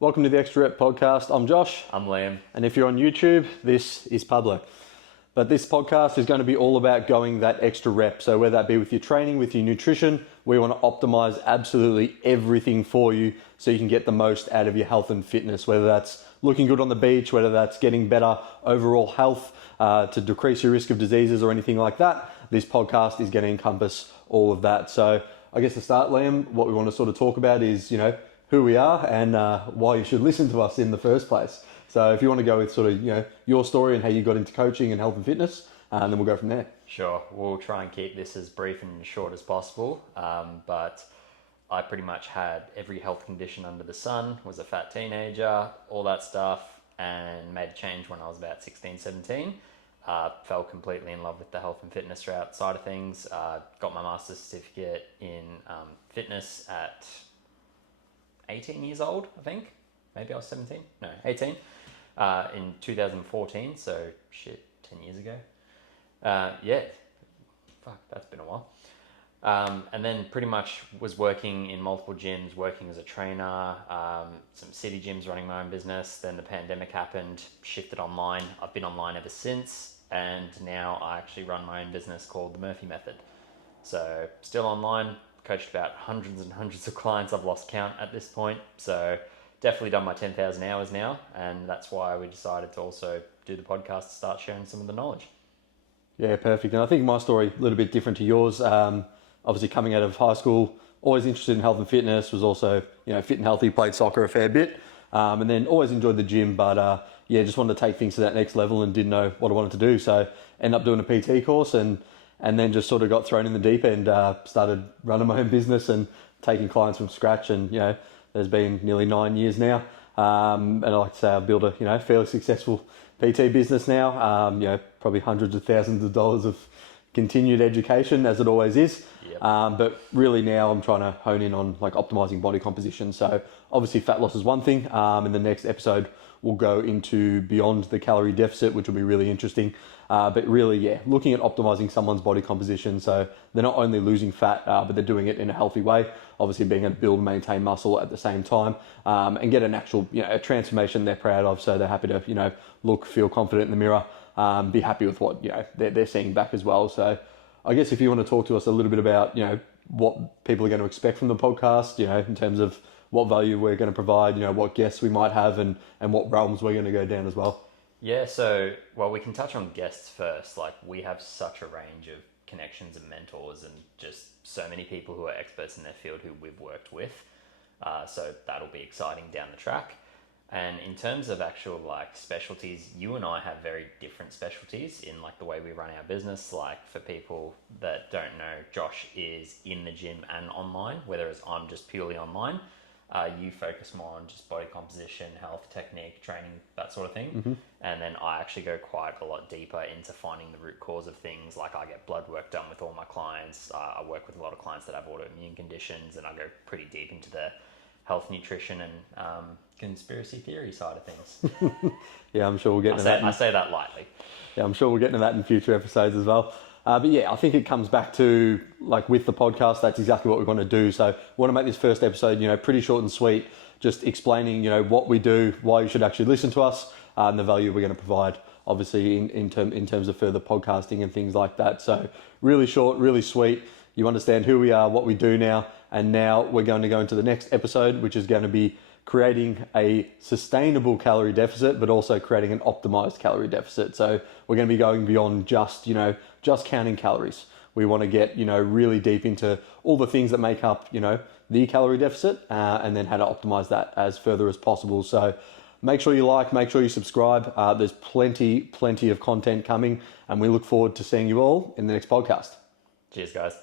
Welcome to the Extra Rep podcast. I'm Josh. I'm Liam. And if you're on YouTube, this is Pablo. But this podcast is going to be all about going that extra rep. So whether that be with your training, with your nutrition, we want to optimize absolutely everything for you so you can get the most out of your health and fitness, whether that's looking good on the beach, whether that's getting better overall health, to decrease your risk of diseases or anything like that. This podcast is going to encompass all of that. So I guess to start, Liam, what we want to sort of talk about is, who we are and why you should listen to us in the first place. So if you want to go with sort of, your story and how you got into coaching and health and fitness, and then we'll go from there. Sure. We'll try and keep this as brief and short as possible. But I pretty much had every health condition under the sun, was a fat teenager, all that stuff, and made a change when I was about 16, 17. Fell completely in love with the health and fitness route side of things. Got my master's certificate in fitness at 18 years old, I think. Maybe I was 17. No, 18. In 2014, so 10 years ago. That's been a while. And then pretty much was working in multiple gyms, working as a trainer, some city gyms, running my own business. Then the pandemic happened, shifted online. I've been online ever since, and now I actually run my own business called the Murphy Method. So still online, coached about hundreds and hundreds of clients. I've lost count at this point. So definitely done my 10,000 hours now, and that's why we decided to also do the podcast to start sharing some of the knowledge. Yeah, perfect. And I think my story a little bit different to yours. Obviously coming out of high school, always interested in health and fitness, was also, fit and healthy, played soccer a fair bit, and then always enjoyed the gym, but just wanted to take things to that next level and didn't know what I wanted to do. So ended up doing a PT course and then just sort of got thrown in the deep end, started running my own business and taking clients from scratch. And, there's been nearly 9 years now. And I like to say I've built a, fairly successful PT business now, probably hundreds of thousands of dollars of continued education, as it always is. Yep. But really now I'm trying to hone in on like optimizing body composition. So obviously fat loss is one thing. In the next episode, we'll go into beyond the calorie deficit, which will be really interesting. But really, looking at optimizing someone's body composition. So they're not only losing fat, but they're doing it in a healthy way. Obviously being able to build and maintain muscle at the same time, and get an actual, a transformation they're proud of. So they're happy to, look, feel confident in the mirror, be happy with what, they're seeing back as well. So I guess if you want to talk to us a little bit about, what people are going to expect from the podcast, in terms of what value we're going to provide, what guests we might have and what realms we're going to go down as well. Yeah, so, we can touch on guests first. Like, we have such a range of connections and mentors and just so many people who are experts in their field who we've worked with. So that'll be exciting down the track. And in terms of actual specialties, you and I have very different specialties in the way we run our business. For people that don't know, Josh is in the gym and online, whereas I'm just purely online. You focus more on just body composition, health, technique, training, that sort of thing. Mm-hmm. And then I actually go quite a lot deeper into finding the root cause of things. I get blood work done with all my clients. I work with a lot of clients that have autoimmune conditions, and I go pretty deep into the health, nutrition, and conspiracy theory side of things. Yeah, I'm sure we'll get into that. I say that lightly. Yeah, I'm sure we'll get into that in future episodes as well. But I think it comes back to, with the podcast, that's exactly what we want to do. So we want to make this first episode, pretty short and sweet, just explaining, what we do, why you should actually listen to us, and the value we're going to provide, obviously, in terms of further podcasting and things like that. So really short, really sweet. You understand who we are, what we do now, and now we're going to go into the next episode, which is going to be creating a sustainable calorie deficit, but also creating an optimized calorie deficit. So we're going to be going beyond just counting calories. We want to get, really deep into all the things that make up, the calorie deficit, and then how to optimize that as further as possible. So make sure you make sure you subscribe. There's plenty of content coming, and we look forward to seeing you all in the next podcast. Cheers, guys.